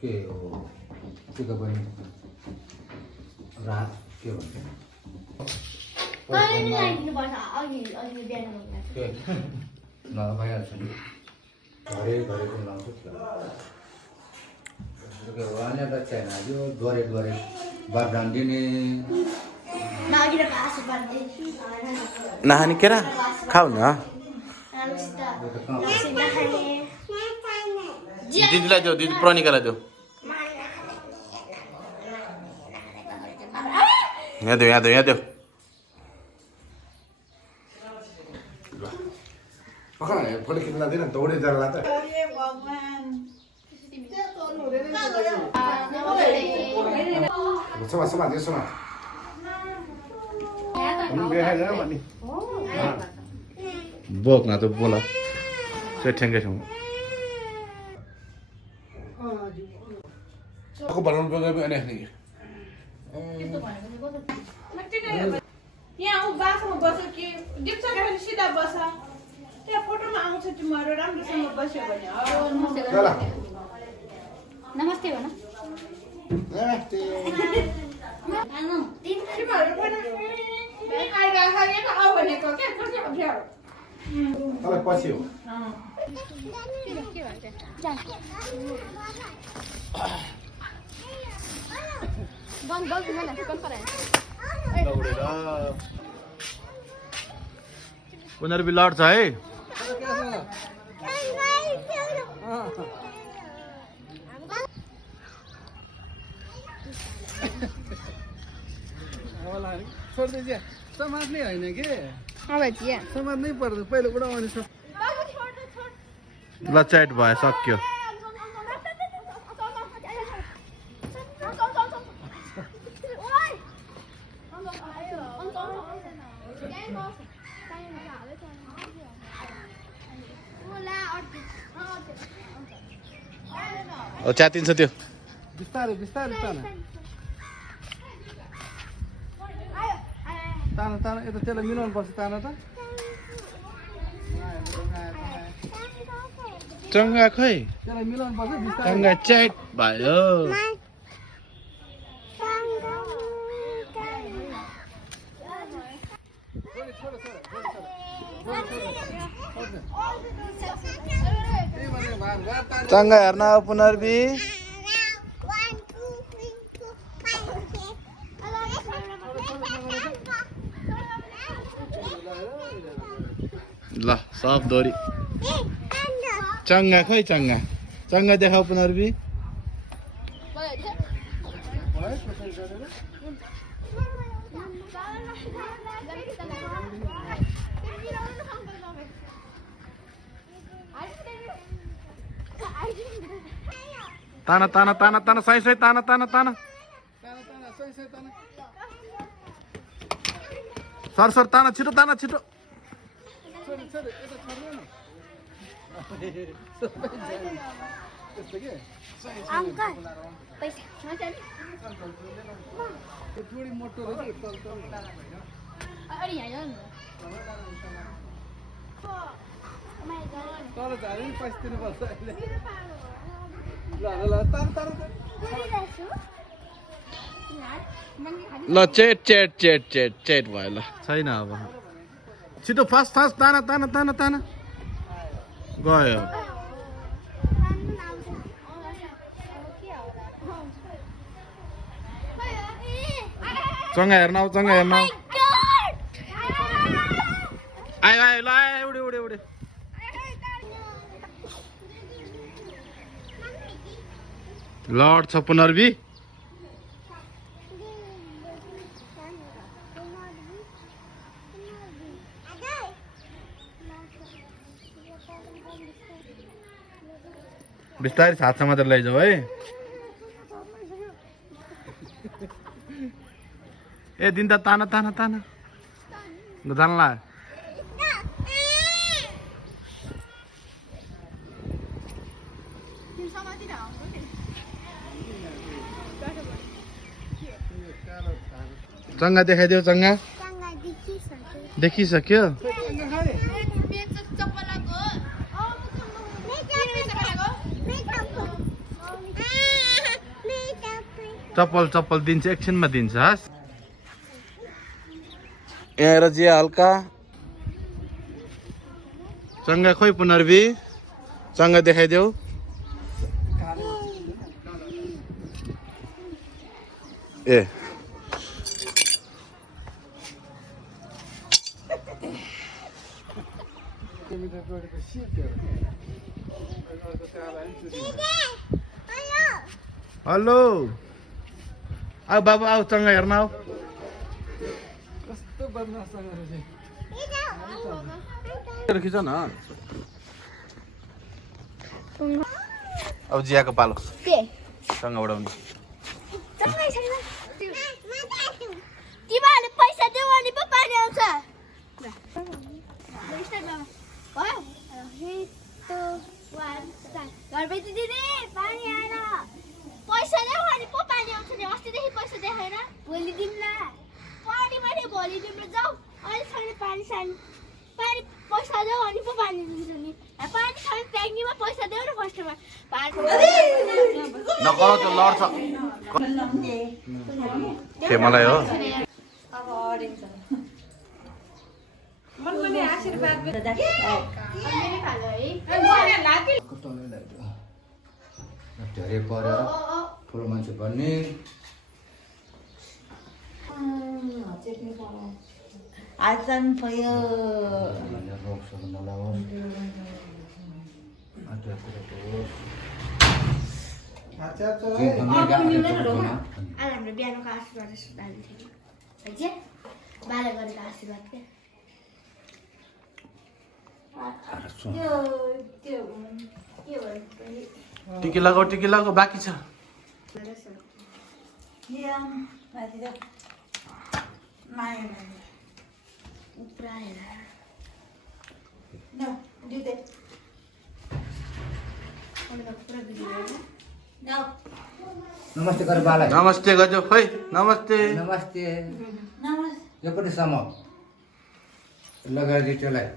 के हो त्यो पनि रात के भन्छ ल भइहाल्छ नि घरे घरे पनि लाउँछु उहाँले त चाहिएन यो डरे डरे बाब्रान्डी ने नहाने केरा खाऊ न दिदीलाई देऊ दिदी प्रणिकालाई देऊ यहाँ देऊ यहाँ देऊ यहाँ देऊ फोटो खिच्न लाँदैन दौडे जाला त समाज समाज यो समाज बोक न त बोला त्यो ठ्याङ्कै ठाउँ aku बनाउनु पर्यो अनि अनि यहाँ ऊ बासमा बस्यो कि दिपसकेर पनि सिधा बस त्यहाँ फोटोमा आउँछ तिमीहरू राम्रोसँग बस्यो भने नमस्ते भन तिमीहरू पनि आइरहेको आऊ भनेको क्या कति अप्ठ्यारो मलाई पछि हो उनीहरू बि लड्छ है समाज नै होइन कि अब समाज नै पर्दैन पहिलो उडाउने छ ल च्याट भयो सक्यो च्यातिन्छ त्यो बिस्तारै बिस्तारै ताना ताना ताना यता त्यसलाई मिलाउनु पर्छ ताना त चङ्गा खै त्यसलाई मिलाउनु पर्छ बिस्तारै चङ्गा च्याट भयो चङ्गा हेर्न आऊ पुनर्बी ल सब दोरी चङ्गा खै चङ्गा चङ्गा देखाऊ पुनर्बी ताना ताना ताना ताना सही सही ताना ताना ताना सर सर ताना छिटो ताना छिटो थोडी मोटो रहेछ तल झारि पैसा दिनुपर्छ अहिले ल चेट चेट चेट चेट चेट भयो ल छैन अब छिटो फास्ट फास्ट ताना ताना ताना ताना गयो चङ्गा हेर्न आऊ चङ्गा हेर्न आऊ आयो आयो ल आयो उडे उडे उडे लड्छ पुनर्बी बिस्तारै हातमा मात्र लैजाऊ है ए दिन त ताना ताना ताना जानला चङ्गा देखाइदेऊ चङ्गा देखिसक्यो चप्पल चप्पल दिन्छ एकछिनमा दिन्छ हस् यहाँ हेर जिया हल्का चङ्गा खोइ पुनर्वी चङ्गा देखाइदेऊ ए हेलो आऊ बाबु आऊ चङ्गा हेर्न आऊ कस्तो बदमाससँग रहेछ खिच न अब जियाको पालो सँग उडाउने तिमीहरूले पैसा देऊ अनि पो पानी आउँछ घरबेटी दिदी पानी आएर पैसा देऊ अनि पो पानी आउँछ नि अस्तिदेखि पैसा देखाएर भोलि दिउँला पानी पनि भोलि दिउँला जाऊ अहिलेसम्म पानी सानी पानी पैसा देऊ अनि पो पानी दिन्छ नि पानी खाने ट्याङ्कीमा पैसा देऊ न फर्स्टमा नकर त्यो लड्छ के मलाई हो मनमने आशीर्वाद धेरै परेर ठुलो मान्छे बन्ने आसन भयो रोगसोग नलाओस् हाम्रो बिहानको आशीर्वाद बाह्र गरेको आशीर्वाद टिकी लगाऊ बाँकी छ नमस्ते गर बालाई नमस्ते गजो खोइ नमस्ते नमस्ते योपट्टि सम लगाइदियो त्यसलाई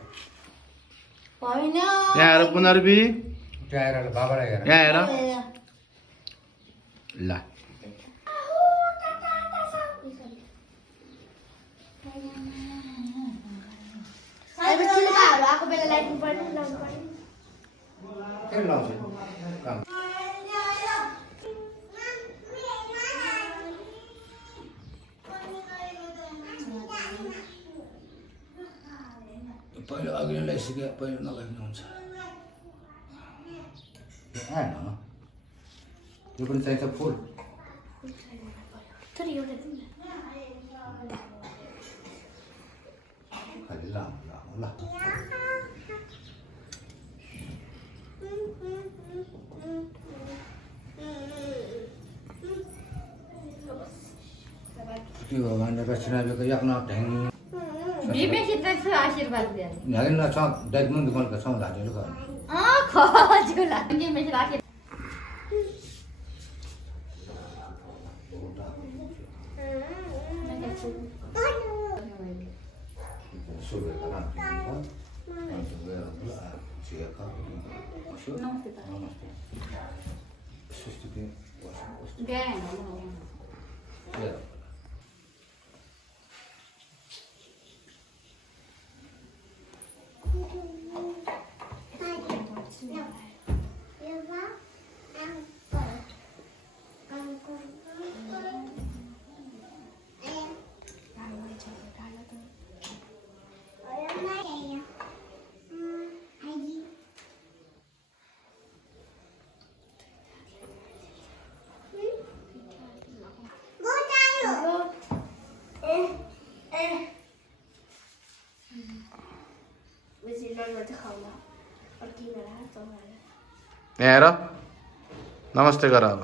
यहाँ हेर पुनर्वी त्यहाँ हेर बाबालाई हेर यहाँ हेर ल आएको बेला लाइटिङ पर्ने लाउनु पर्ने के लाउँछु काम पहिलो अघिल्लाई सिके पहिलो नगर्नु हुन्छ आएन यो पनि चाहिन्छ फुल तर एउटा दिनु खालि लामो लामो ल त्यो भगवान्ले रचनाको याक्न ढ्याङ आशीर्वाद दिया होइन छ दाइमुन दुकानको छ झाडीहरू गर्नु खजुला मेसेज राखे सुबेको राम्रो नमस्ते यहाँ हेर नमस्ते गर अब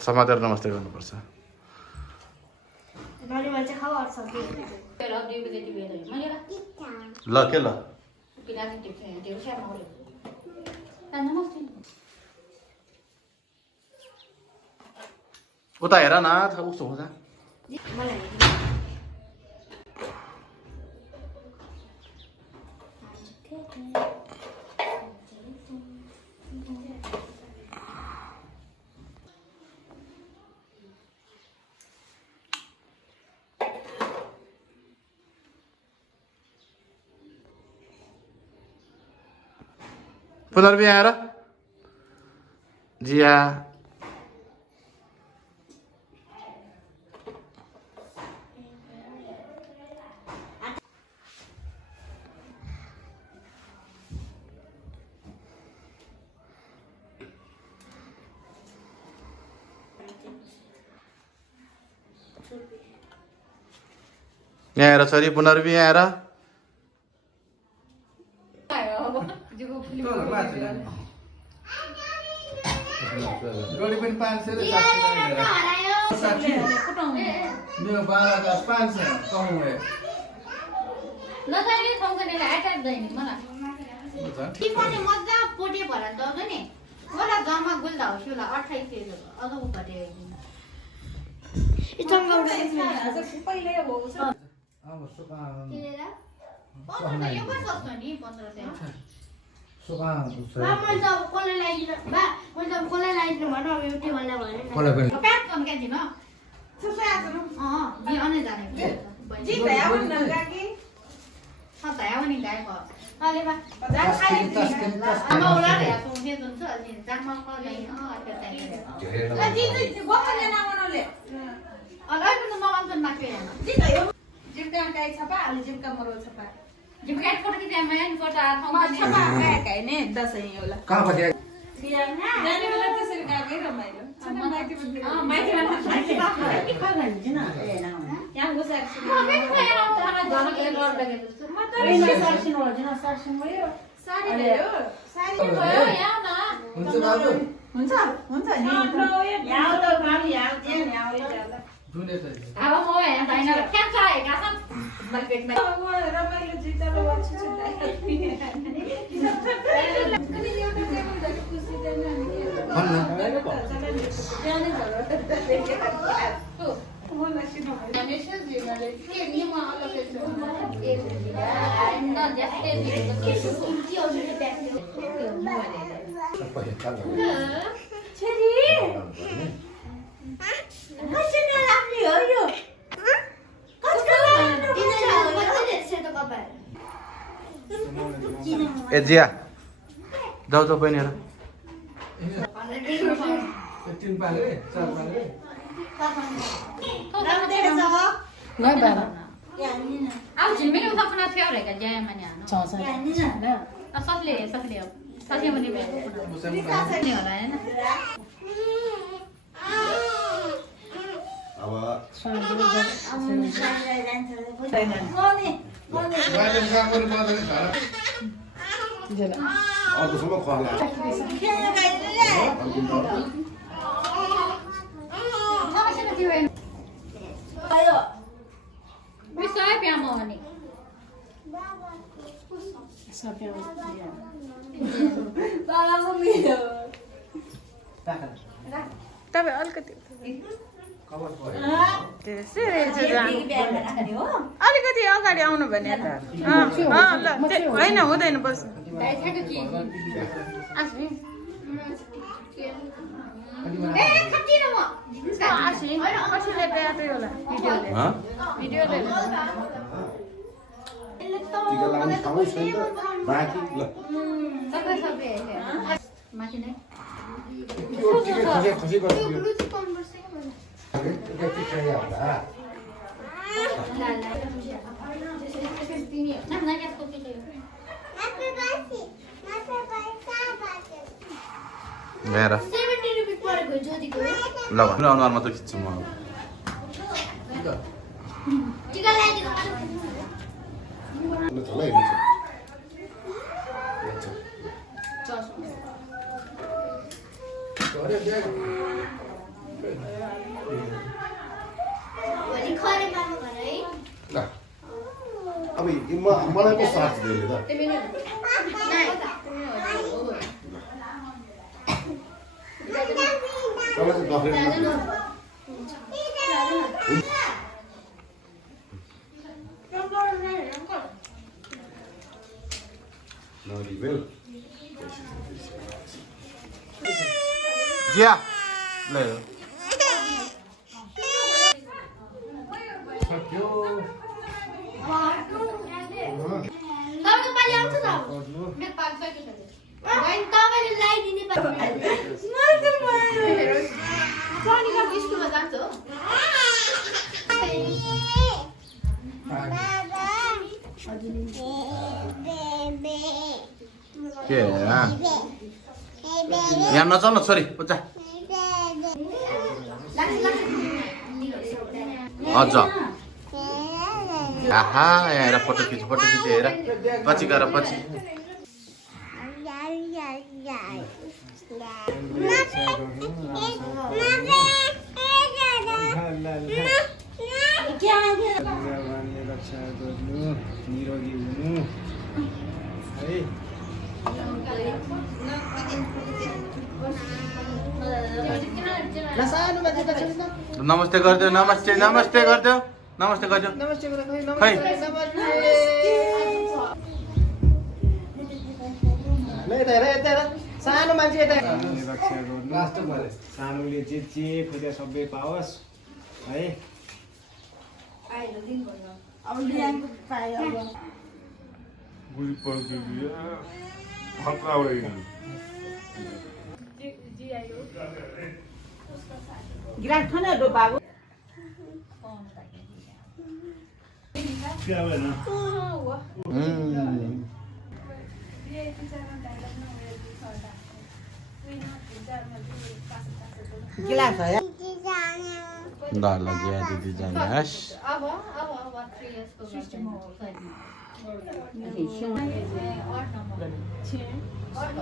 समातेर नमस्ते गर्नुपर्छ ल के ल उता हेर न उसो हुँदा पुनर्वी आएर जिया यहाँ आएर छोरी पुनर्वी आएर जोडी पनि 500 र 60 मेरो 12 का 500 कम है नजाने ठाउँको एट्याक दैन मलाई टिफाले मजा पोटे भरा दग नि होला गाउँमा गुल्दा होसुला 28 पेज अझ उपटे इतम गौडा पहिले हो अब सुका तिरेर 15 यो कस्तो छ नि 15 चाहिँ सुका मैले त कसलाई लाइदिनु बा मैले त कसलाई लाइदिनु भन्नु अब एउटै मलाई भने कसलाई पनि प्याक गर्न के दिन सबै आजु बि अने जाने जी भया भन्न गाकी सबै आयो नि गाएको अले बा जा खाली आमा ओला रे आको हे जुन्छ अलि जामा कलै अटे चाहिँ ल जी जी गोकले नाउनले अगाइ पनि ममान पनि माके हैन जी त यो जिमका काई छपा अलि जिमका मरो छपा जिमका फोटो कि त्यहाँ मैन फोटो आ म छपा काई काई ने दसैँ होला कहाँ पत्या जाने बेला त्यसरी गाकै रमाइलो माइती पनि माइती के खाना हुन्छ न ए न यहाँ घुसाक छु म पनि खोएर आउँदा घरले गर्दै जस्तो म त सर्सिन हुन्छ न सर्सिन भयो साडी ल्यायो साडी भयो यहाँ न हुन्छ दाजु हुन्छ हुन्छ नि यहाँ त मामी यहाँ यहाँ जुने चाहिँ अब म यहाँ छैन क्याप्च आएका छन् मैले पेटमा रमाइलो जित्दा वर्ष छु कुनै एउटा टेबल धरि खुसीदैन ए जिया जाऊ जाऊ बहिनीहरू तीन पाले चार पाले अब झिल्मिल सपना थियो रहेका जया माने ससले ससले ससले पनि नि होला हैन बाहिर काम गर्नु पर्दैन खाना अर्कोसम्म खुवाला समस्या थियो विषय प्याम भने तपाईँ अलिकति अलिकति अगाडि आउनु भने त होइन हुँदैन बस टिका लाउने ठाउँ छैन बाँकी ल सबै सबै माथि नै यो टिका खसी गर्छु गएर 70 रुपैयाँ परेको ज्योतिको ल अनुहार मात्र खिच्छु म टिका लगाइदिनु भोलि खरे माग्नु भने है ल अब मलाई पो साथ दिएले त तिमी नै मलाई चाहिँ दफे जिया ल तपाईँको पालि आउँछ त मेरो पालि सकिसक्यो पानीका स्कुलमा जान्छ हो के यहाँ नचल न छोरी उच्चा अझ आहा यहाँ हेर फोटो खिच हेर पछि गएर पछि रक्षा गर्नु निरोगी हुनु है नमस्ते गरिदियो नमस्ते गरिदियो खै सानो मान्छे यता रक्षा गर्नु सानोले जे खोजे सबै पाओस् है गिलास खान दो बाबु गिलास है ल जिया दिदी जानुहोस् अब 3 years को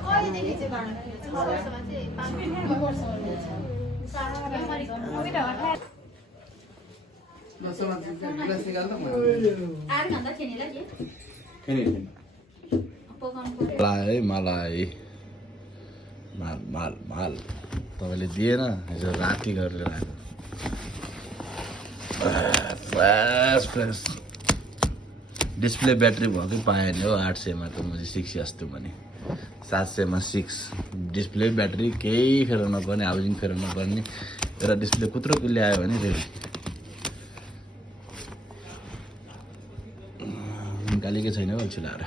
कहिलेदेखि चाहिँ गर्नु 6 वर्षमा चाहिँ 5 वर्ष हुँदैछ गिलास निकाल न 8 घण्टा खेल्नेलाई के मलाई मलाई माल तपाईँले दिएन हिजो राति गरेर आएको फ्रेस डिस्प्ले ब्याट्री भएकै पाएँ नि हो 800मा त म चाहिँ 6 जस्तो भने 700मा 6 डिस्प्ले ब्याट्री केही फेर नपर्ने हाउसिङ फेर नपर्ने एउटा डिस्प्ले कुत्रो कुल्ले आयो भने फेरि निकालेकै छैन हो अल्छी लगाएर